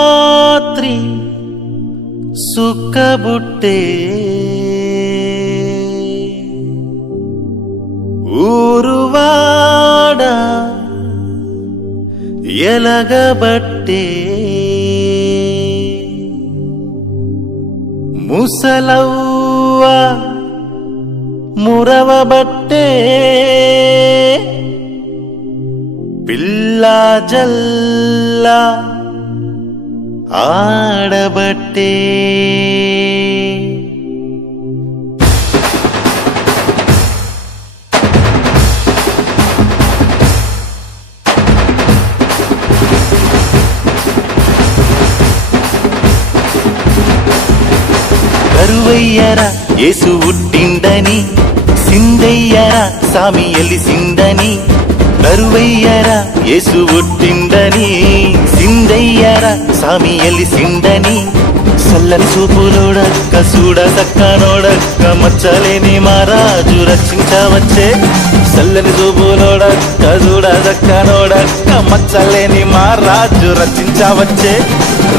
అర్ధరాత్రి సుక్కబుట్టే ఊరువాడ ఎలగబట్టే ముసలవ్వ మురవబట్టే పిల్లా జల్లా ఆడబట్టే కరువయ్యరా యేసు ఉట్టిండని సిందయ్యరా సామి ఎలిసిందని కరువయ్యరా యేసు ఉట్టిండని సిందయ్యరా సామి ఎలిసిందని సల్లని చూపులోడక్క చూడ సక్కనోడక్క మచ్చలేని మహారాజు రక్షించవచ్చే సల్లని చూపులోడక్క చూడ సక్కనోడక్క మచ్చలేని మహారాజు రక్షించవచ్చే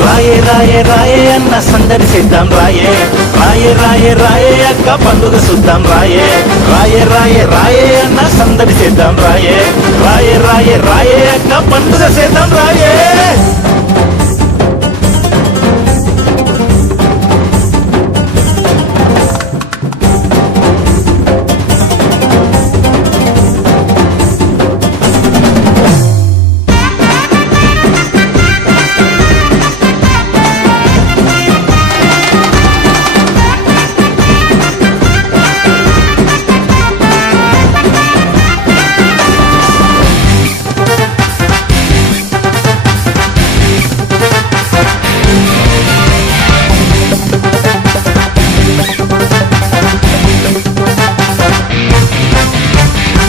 రాయే రాయే రాయే అన్న సందడి చేద్దాం రాయే రాయే రాయే రాయే అక్క పండుగ చూద్దాం రాయే రాయే రాయే రాయే అన్న సందడి చేద్దాం రాయే రాయే రాయే రాయే అక్క పండుగ చేద్దాం రాయే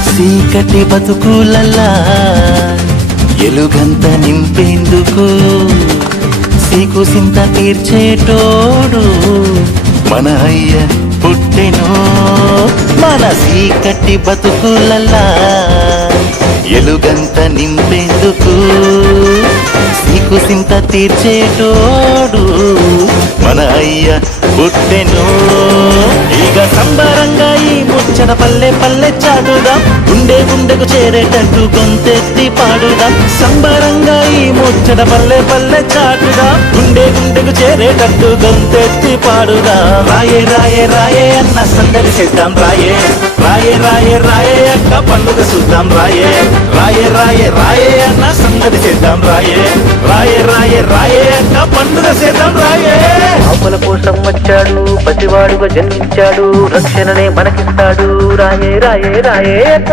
చీకటి బతుకులల్లా ఎలుగంత నింపేందుకు సీకు సింత తీర్చేటోడు మన అయ్య పుట్టెను మన చీకటి బతుకులల్లా ఎలుగంత నింపేందుకు సీకు సింత తీర్చేటోడు మన అయ్య పుట్టెను ఇక సంబరంగా ఈ ముచ్చట పల్లె పల్లె చాటుదాం గుండె గుండెకు చేరేటట్టు గొంతెత్తి పాడుదాం సంబరంగా ఈ ముచ్చట పల్లె పల్లె చాటుదాం గుండె గుండెకు చేరేటట్టు గొంతెత్తి పాడుదాం రాయే రాయే రాయే అన్న సందడి చేద్దాం రాయే రాయే రాయే రాయే అక్క పండుగ చూద్దాం రాయే రాయే రాయే రాయే అన్న సందడి చేద్దాం రాయే రాయే రాయే రాయే అక్క పండుగ చేద్దాం రాయే పాపల కోసం వచ్చాడు పసివాడుగా జన్మించాడు రక్షణనే మనకిస్తాడు రాయే రాయే రాయే అన్న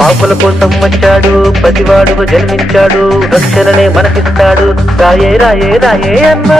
పాపల కోసం వచ్చాడు పసివాడుగా జన్మించాడు రక్షణనే మనకిస్తాడు రాయే రాయే రాయే అన్న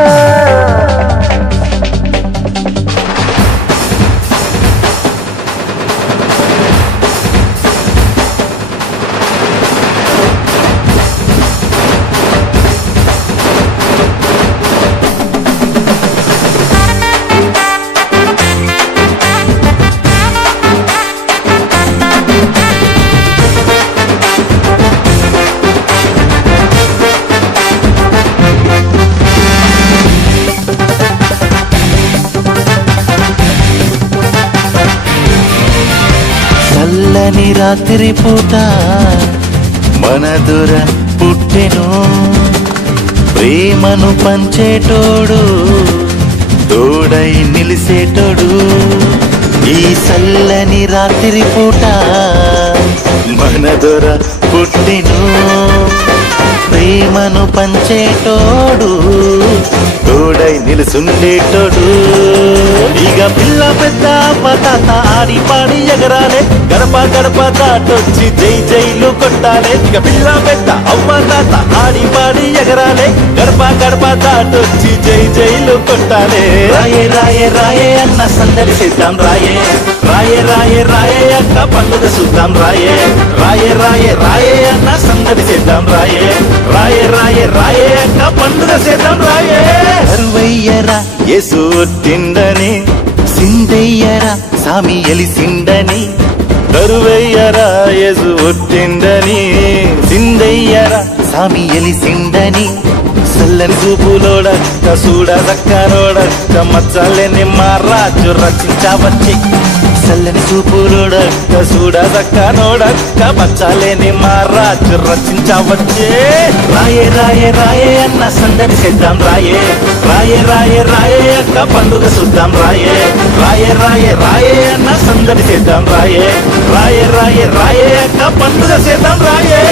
చల్లని రాత్రి పూట మన దొర పుట్టెను ప్రేమను పంచేటోడు తోడై నిలిసేటోడు ఈ చల్లని రాత్రి పూట మన దొర పుట్టెను ప్రేమను పంచేటోడు తోడై నిలుసుండేటోడు ఇక పిల్ల పెద్ద తాత ఆడి పాడి ఎగరాలే గడప గడప దాటొచ్చి జై జైలు కొట్టాలే ఇక పిల్ల పెద్ద అవ్వ తాత ఆడి పాడి ఎగరాలే గడప గడప దాటొచ్చి జై జైలు కొట్టాలే రాయే రాయే రాయే అన్న సందడి చేద్దాం రాయే రాయే రాయే రాయే అక్క పండుగ చూద్దాం రాయే రాయే రాయే రాయే అన్న సందడి చేద్దాం రాయే రాయే రాయే రాయే అక్క పండుగ చేద్దాం రాయే కరువయ్యరా యేసు పుట్టిండని సిందయ్య సామి ఎలిసిండని కరువయ్యరా యేసు ఒట్టిండని సిందయ్యరా సామి ఎలిసిండని చల్లని చూపులోడక్క చూడ దక్కనోడక్క మచ్చలేని మారాజు రచించవచ్చి చల్లని చూపులోడక్క చూడ దక్కనోడక్క మచ్చలేని మారాజు రచించవచ్చే రాయే రాయే రాయే అన్న సందడి చేద్దాం రాయే రాయే రాయే రాయే అక్క పండుగ చూద్దాం రాయే రాయే రాయే రాయే అన్న సందడి చేద్దాం రాయే రాయే రాయే రాయే అక్క పండుగ చేద్దాం రాయే